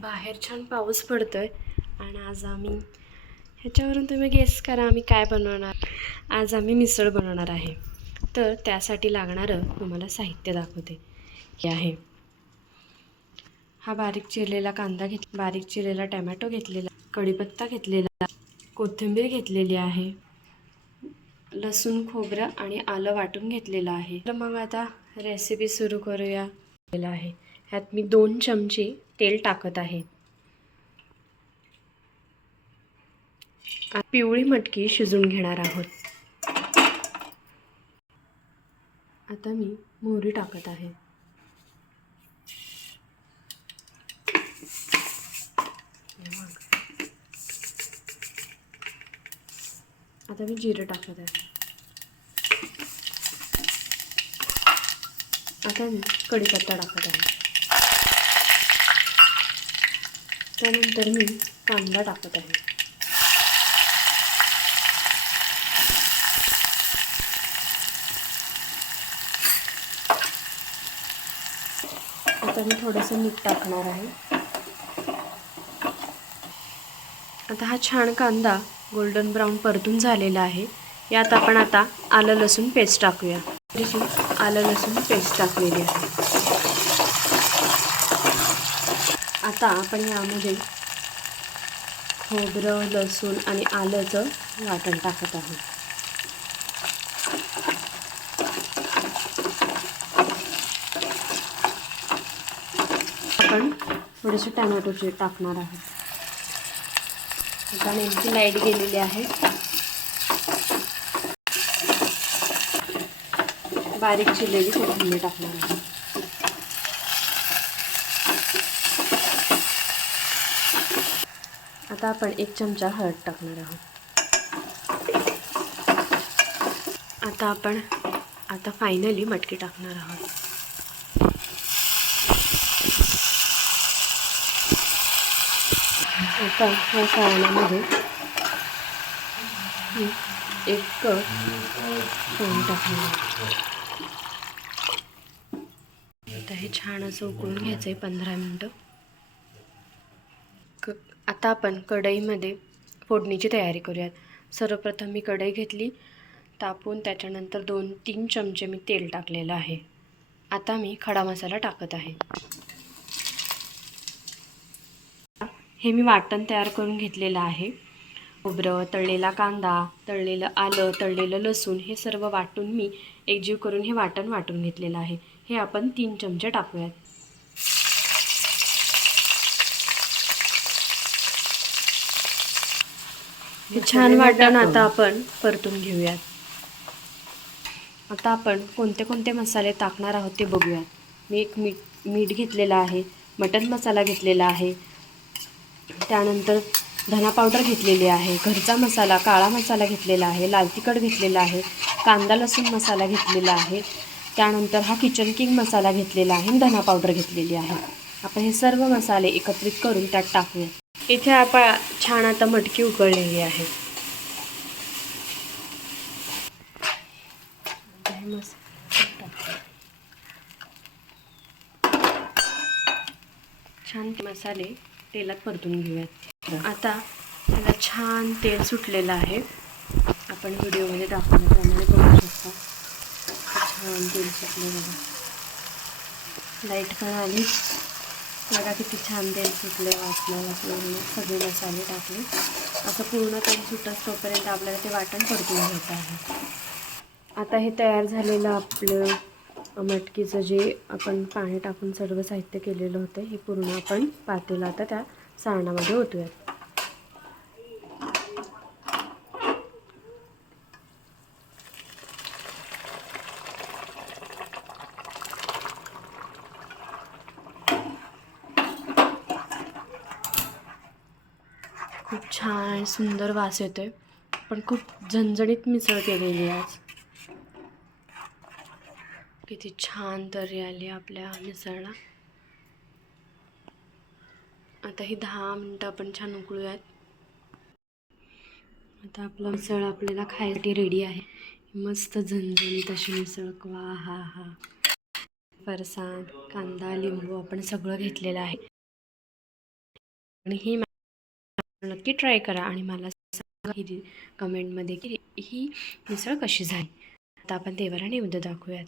बाहेर छान पाऊस पडतोय आणि आज आम्ही ह्याच्यावरून तुम्ही गेस करा आम्ही काय बनवणार. आज आम्ही मिसळ बनवणार आहे. तर त्यासाठी लागणारं तुम्हाला साहित्य दाखवते. हे आहे, हा बारीक चिरलेला कांदा बारीक चिरलेला टमॅटो घेतलेला, कढीपत्ता घेतलेला, कोथिंबीर घेतलेली आहे, लसूण खोबरं आणि आलं वाटून घेतलेलं आहे. तर मग आता रेसिपी सुरू करूया. आहे ह्यात मी 2 चमचे तेल टाकत आहे. पिवळी मटकी शिजून घेणार आहोत. आता मी मोहरी टाकत आहे. आता मी जिरं टाकत आहे. आता मी कढीपत्ता टाकत आहे. त्यानंतर मी कांदा टाकत आहे. आता मी थोडंसं मीठ टाकणार आहे. आता हा छान कांदा गोल्डन ब्राऊन परतून झालेला आहे. यात आपण आता आलं लसूण पेस्ट टाकूया. आलं लसूण पेस्ट टाकलेली आहे. आता आपण यामध्ये खोबरं, लसूण आणि आलंचं वाटण टाकत आहोत. आपण थोडेसे टोमॅटोचे टाकणार आहोत. आता नेमकी लाईट गेलेली आहे. बारीक चिरलेली कोथिंबीर टाकणार आहे. आता आपण 1 चमचा हळद टाकणार आहोत. आता फायनली मटकी टाकणार आहोत. आता ह्या सारणामध्ये 1 कप पाणी टाकणार. आता हे छान असं उकळून घ्यायचं आहे 15 मिनटं. आता आपण कढईमध्ये फोडणीची तयारी करूयात. सर्वप्रथम मी कढई घेतली तापून, त्याच्यानंतर 2-3 चमचे मी तेल टाकलेलं आहे. आता मी खडा मसाला टाकत आहे. हे मी वाटण तयार करून घेतलेलं आहे. खोबरं, तळलेला कांदा, तळलेलं आलं, तळलेलं लसूण हे सर्व वाटून मी एकजीव करून हे वाटण वाटून घेतलेलं आहे. हे आपण 3 चमचे टाकूयात. हे छान वाटण आता आपण परतून घेऊयात. आता आपण कोणते कोणते मसाले टाकणार आहोत ते बघूयात. मी एक मीठ घेतलेला आहे, मटण मसाला घेतलेला आहे, त्यानंतर धना पावडर घेतलेली आहे, घरचा मसाला काळा मसाला घेतलेला आहे, लाल तिखट घेतलेला आहे, कांदा लसूण मसाला घेतलेला आहे, त्यानंतर हा किचन किंग मसाला घेतलेला आहे, धना पावडर घेतलेली आहे. आपण हे सर्व मसाले एकत्रित करून त्यात टाकूया. इथे आपण छान आता मटकी उकळलेली आहे. छान मसाले तेलात परतून घेऊयात. आता त्याला छान तेल सुटलेलं आहे. आपण व्हिडिओमध्ये दाखवल्याप्रमाणे बघू शकता. छान तेल सुटलेलं आहे. लाईट पण आली बघा किती छान तेल सुटले. वाटणाला पूर्ण सगळे मसाले टाकले. असं पूर्ण तेल सुटत तोपर्यंत आपल्याला ते वाटण परतून घ्यायचं आहे. आता हे तयार झालेलं आपलं मटकीचं जे आपण पाणी टाकून सर्व साहित्य केलेलं होतं हे पूर्ण आपण पातेलं आता त्या सारणामध्ये ओतूयात. खूप छान सुंदर वास येतोय. पण खूप झणझणीत मिसळ केलेली आहे आज. किती छान तर्री आली आपल्या मिसळला. आता ही 10 मिनटं आपण छान उकळूयात. आता आपला मिसळ आपल्याला खायसाठी रेडी आहे. मस्त झणझणीत अशी मिसळ. वा हा हा. फरसाण, कांदा, लिंबू आपण सगळं घेतलेलं आहे. आणि ही नक्की ट्राय करा आणि मला सांगा ही कमेंटमध्ये की ही मिसळ कशी झाली. आता आपण देवाला नैवेद्य दाखवूयात.